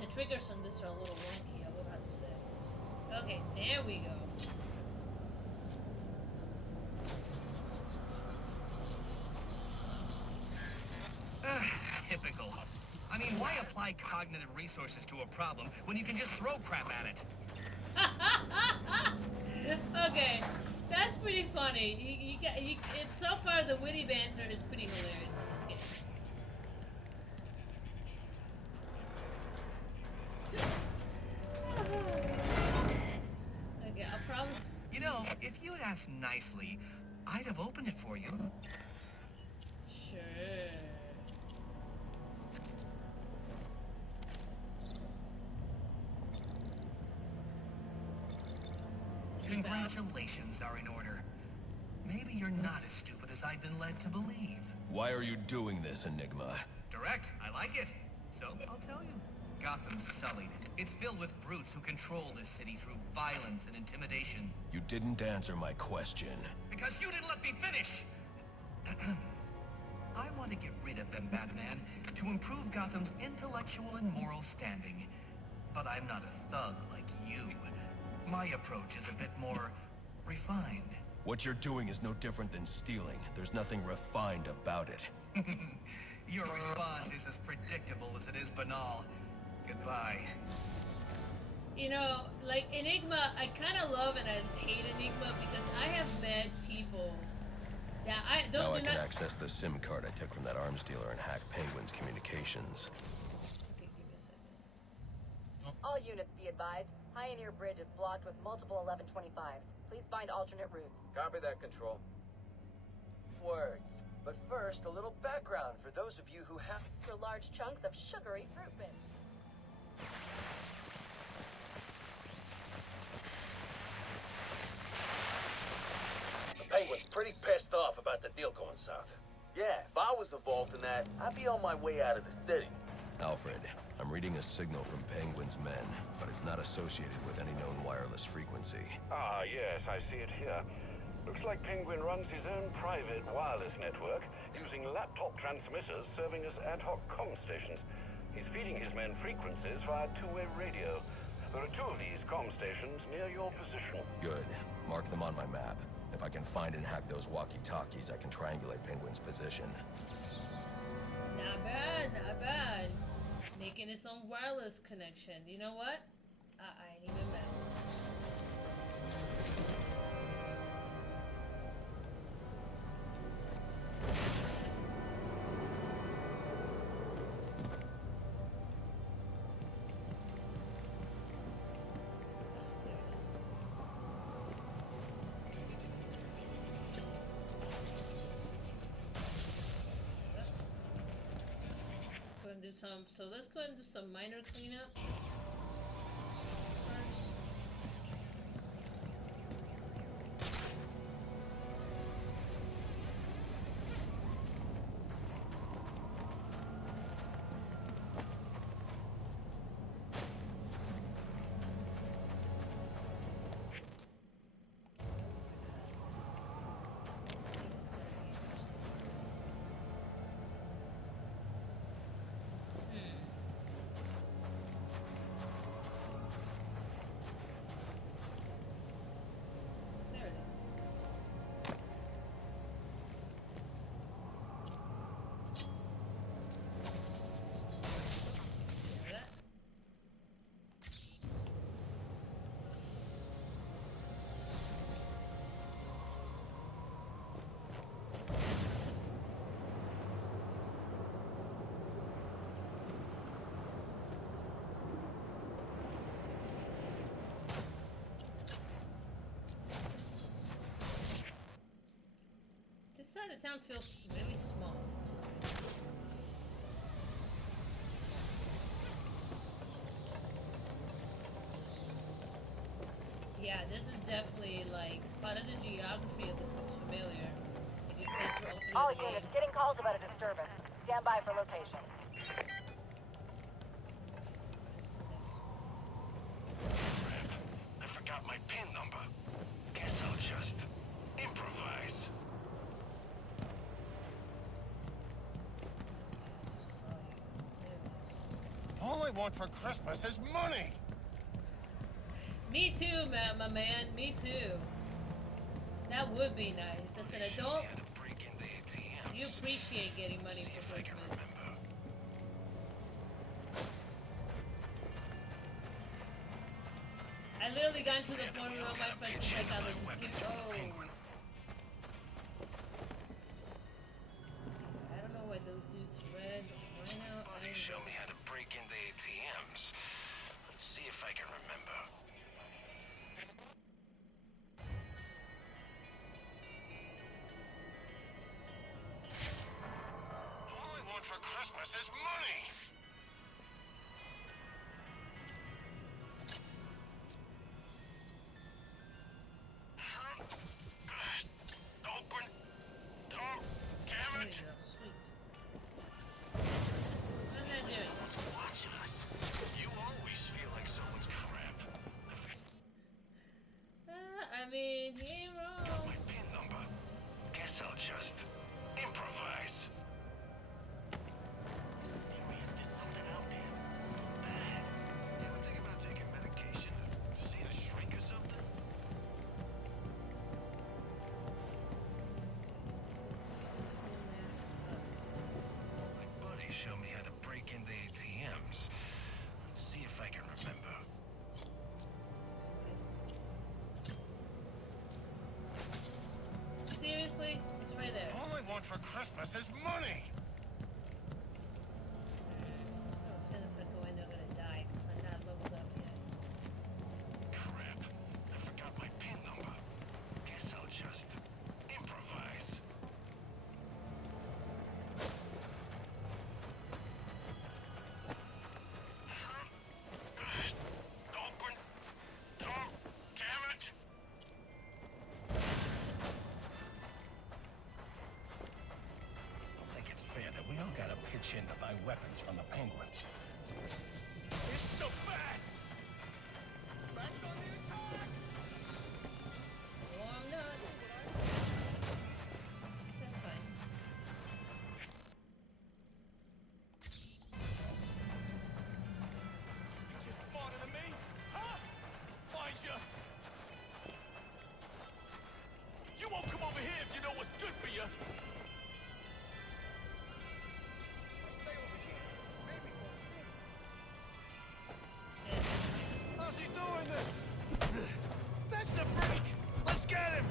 The triggers on this are a little wonky, I will have to say. Okay, there we go. Typical. I mean, why apply cognitive resources to a problem when you can just throw crap at it? Okay, that's pretty funny. It's so far the witty banter is pretty hilarious in this game. Okay, I'll probably. You know, if you'd asked nicely, I'd have opened it for you. Sure. Congratulations are in order. Maybe you're not as stupid as I've been led to believe. Why are you doing this, Enigma? Direct, I like it. So, I'll tell you. Gotham's sullied. It's filled with brutes who control this city through violence and intimidation. You didn't answer my question. Because you didn't let me finish! I want to get rid of them, Batman, to improve Gotham's intellectual and moral standing. But I'm not a thug like you. My approach is a bit more refined. What you're doing is no different than stealing. There's nothing refined about it. Your response is as predictable as it is banal. Goodbye. You know, like Enigma, I kind of love and I hate Enigma because I have met people that I don't. Now I do can not. access the SIM card I took from that arms dealer and hack Penguin's communications. Okay, give me a second. All units be advised. Pioneer Bridge is blocked with multiple 1125s. Please find alternate routes. Copy that, Control. Words. But first, a little background for those of you who have... For large chunks of sugary fruit bits. The Penguin's pretty pissed off about the deal going south. Yeah, if I was involved in that, I'd be on my way out of the city. Alfred, I'm reading a signal from Penguin's men, but it's not associated with any known wireless frequency. Ah, yes, I see it here. Looks like Penguin runs his own private wireless network, using laptop transmitters serving as ad hoc comm stations. He's feeding his men frequencies via two-way radio. There are 2 of these comm stations near your position. Good. Mark them on my map. If I can find and hack those walkie-talkies, I can triangulate Penguin's position. Not bad, not bad. Making its own wireless connection. You know what? I ain't even mad. So let's go ahead and do some minor cleanup. This side of town feels really small for some reason. Yeah, this is definitely like part of the geography of this looks familiar. If you play through All the units, games. getting calls about a disturbance. Stand by for location. I forgot my PIN number. Guess I'll just improvise. All I want for Christmas is money! Me too, man, my man. Me too. That would be nice. As an adult, you appreciate getting money for Christmas. I literally got to the point where all my friends was like, I would just give. Oh. I don't know why those dudes read, but right now I They show me how to break into ATMs. Let's see if I can remember. All I want for Christmas is money! Open! Oh, damn it! Sweet. What am I doing? chin to buy weapons from the Penguin. It's so bad! Back on the attack! Well, I'm not. That's fine. Think you're smarter than me? Huh? Find you! You won't come over here if you know what's good for you! Stay over here. Maybe we'll see. How's he doing this? That's the freak! Let's get him!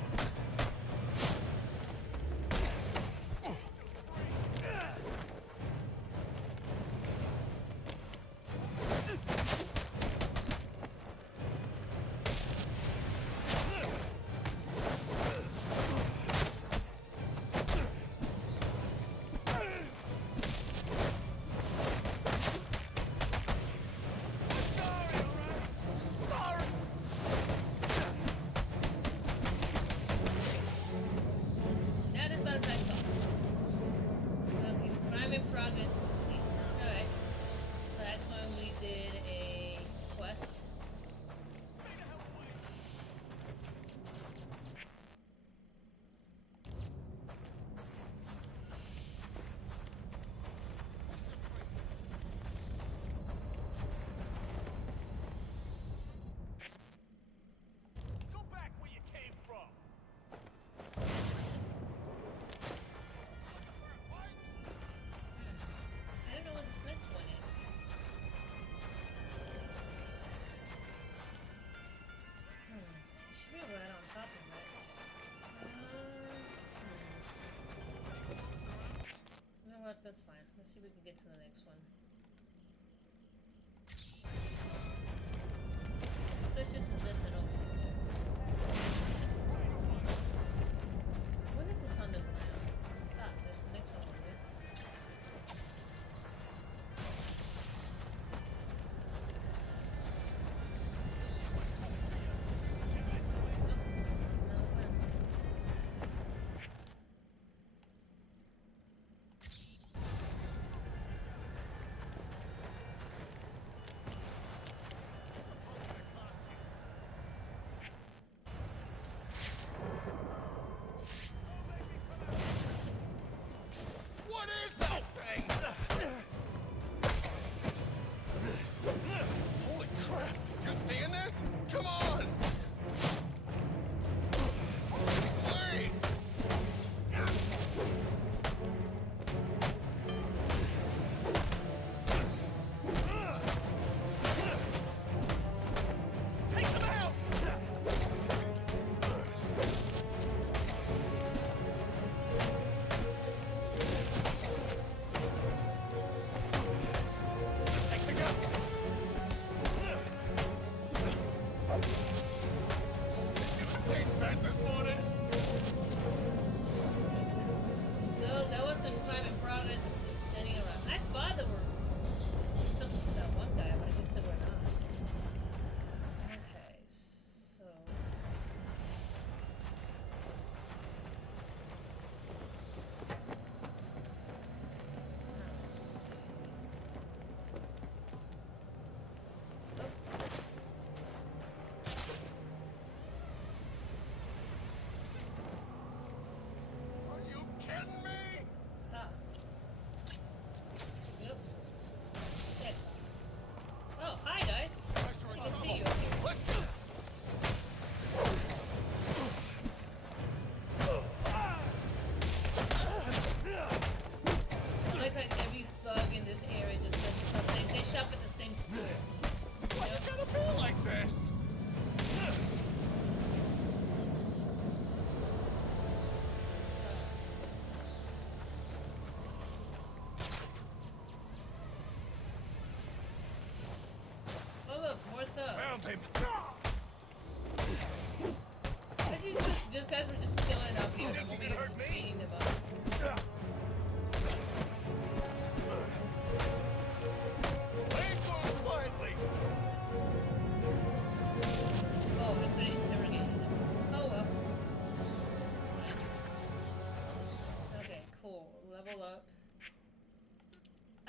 That is about as I thought. Okay, crime in progress complete. Alright. So that's when we did a quest. Go back where you came from! I don't know what this next one is. It should be right on top of it. You know what? That's fine. Let's see if we can get to the next one. Let's just listen up. What if it's on the ground? Ah, there's the next one over there. What is that thing? Holy crap! You seeing this? Come on! Wait! Take them out! Take the gun! You stayed in bed this morning? No, that wasn't crime in progress. It was just standing around. I thought there were something to that one guy, but I guess there were not. Okay, so. Are you kidding me? Ah. Yep. Check. Oh, hi guys. I can see you up here. Let's go! Like every thug in this area just messes up things. They shop at the same store. Why you gotta be like this? Oh look, more thugs. Found him. These guys were just chilling up here. Think you We can were hurt just me? beating them up. I ain't going quietly. Oh, we could have interrogated them. Oh well. This is fine. Okay, cool. Level up.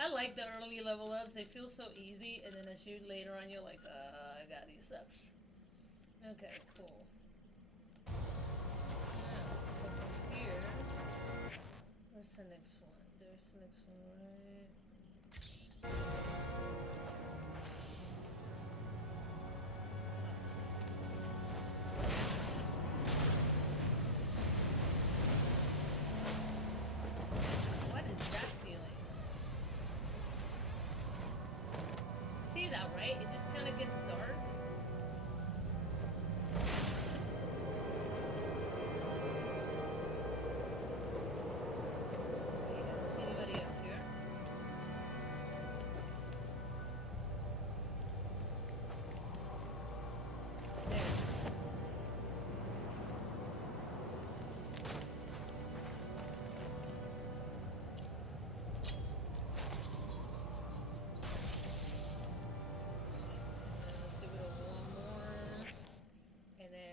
I like the early level ups. They feel so easy, and then as you later on, you're like, God, these sucks. Okay, cool. So from here, where's the next one? There's the next one, right? What is that feeling? See that, right? It just kind of gets dark.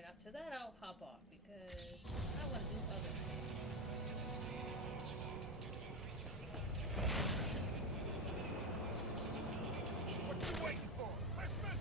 After that, I'll hop off because I want to do other things. What you waiting for? Christmas?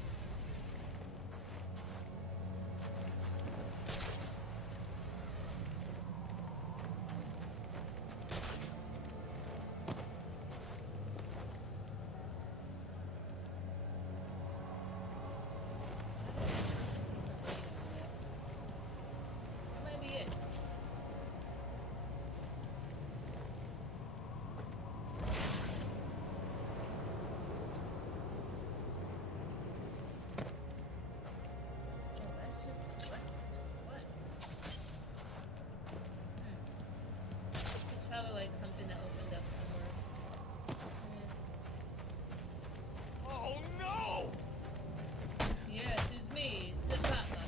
Like something that opened up somewhere. Oh no! Yes, it's me, Sabata.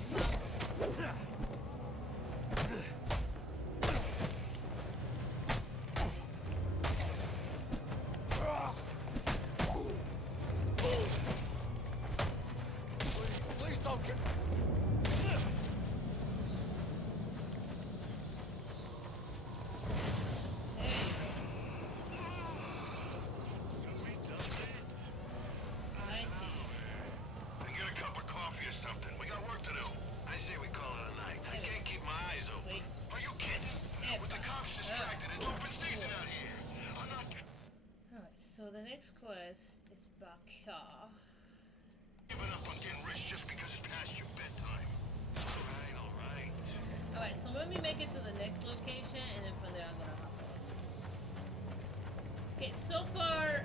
Please don't get... So the next quest is back here. Giving up on getting rich just because it's past your bedtime. Alright. Alright, so let me make it to the next location, and then from there I'm gonna hop off. Okay, so far,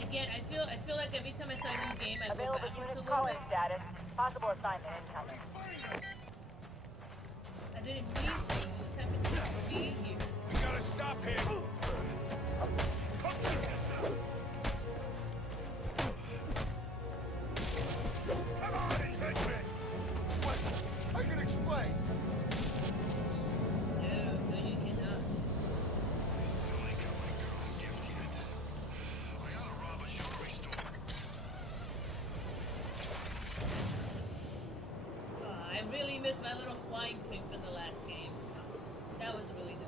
again, I feel like every time I start a new game, I go Available backwards a units little calling bit. status. Possible assignment incoming. I didn't mean to, you just happened to be here. We gotta stop him! Come together! Come on, Henry! What? I can explain! No, you cannot. I really miss my little flying thing from the last game. That was really dope.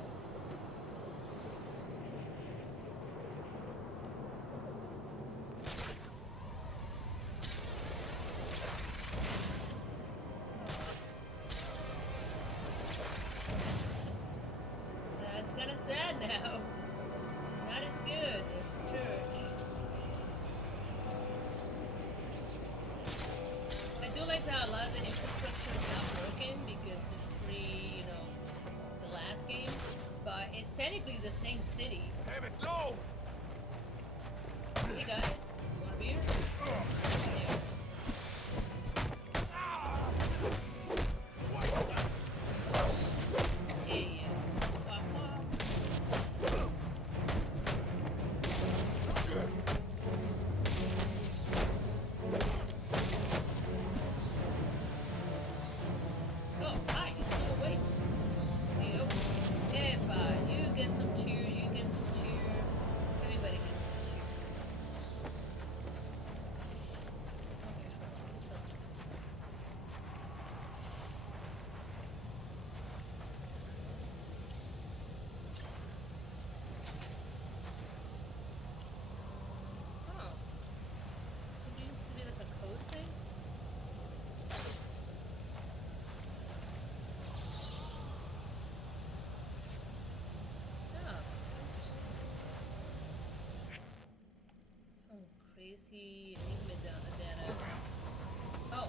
That's kind of sad now. It's not as good as the church. I do like how a lot of the infrastructure is not broken because it's pre, the last game. But it's technically the same city. Damn it, no! Hey guys, you want a beer? Yeah. crazy data. Oh.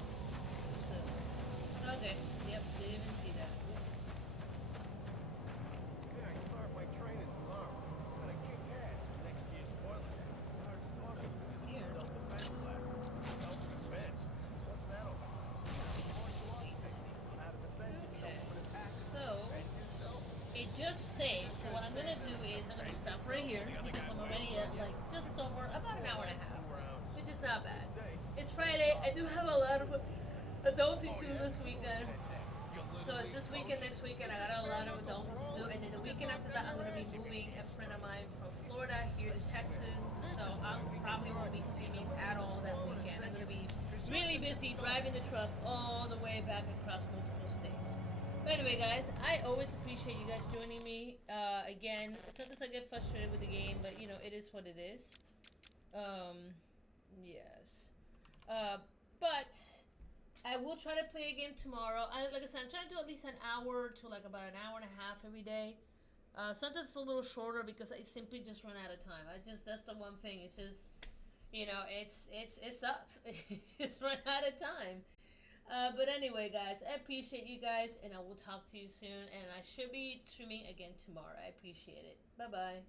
So, okay. Yep, didn't even see that. Oops. Yeah, I start my training tomorrow. Gonna kick ass in next year's boiler. Hard starter with the self-defense class. Self-defense? What's that all about? Martial arts technique on how to defend yourself from an attack. So, it just saved. So what I'm gonna do is I'm gonna stop right here because I'm already at like just over about an hour and a half, which is not bad. It's Friday. I do have a lot of adulting to do this weekend. So it's this weekend, next weekend. I got a lot of adulting to do, and then the weekend after that, I'm gonna be moving a friend of mine from Florida here to Texas. So I probably won't be streaming at all that weekend. I'm gonna be really busy driving the truck all the way back across multiple states. But anyway, guys, I always appreciate you guys joining me. Again, sometimes I get frustrated with the game, but you know, it is what it is. Yes. But I will try to play a game tomorrow. Like I said, I'm trying to do at least an hour to like about an hour and a half every day. Sometimes it's a little shorter because I simply just run out of time. That's the one thing. It's just, you know, it sucks. Just run out of time. But anyway, guys, I appreciate you guys, and I will talk to you soon. And I should be streaming again tomorrow. I appreciate it. Bye-bye.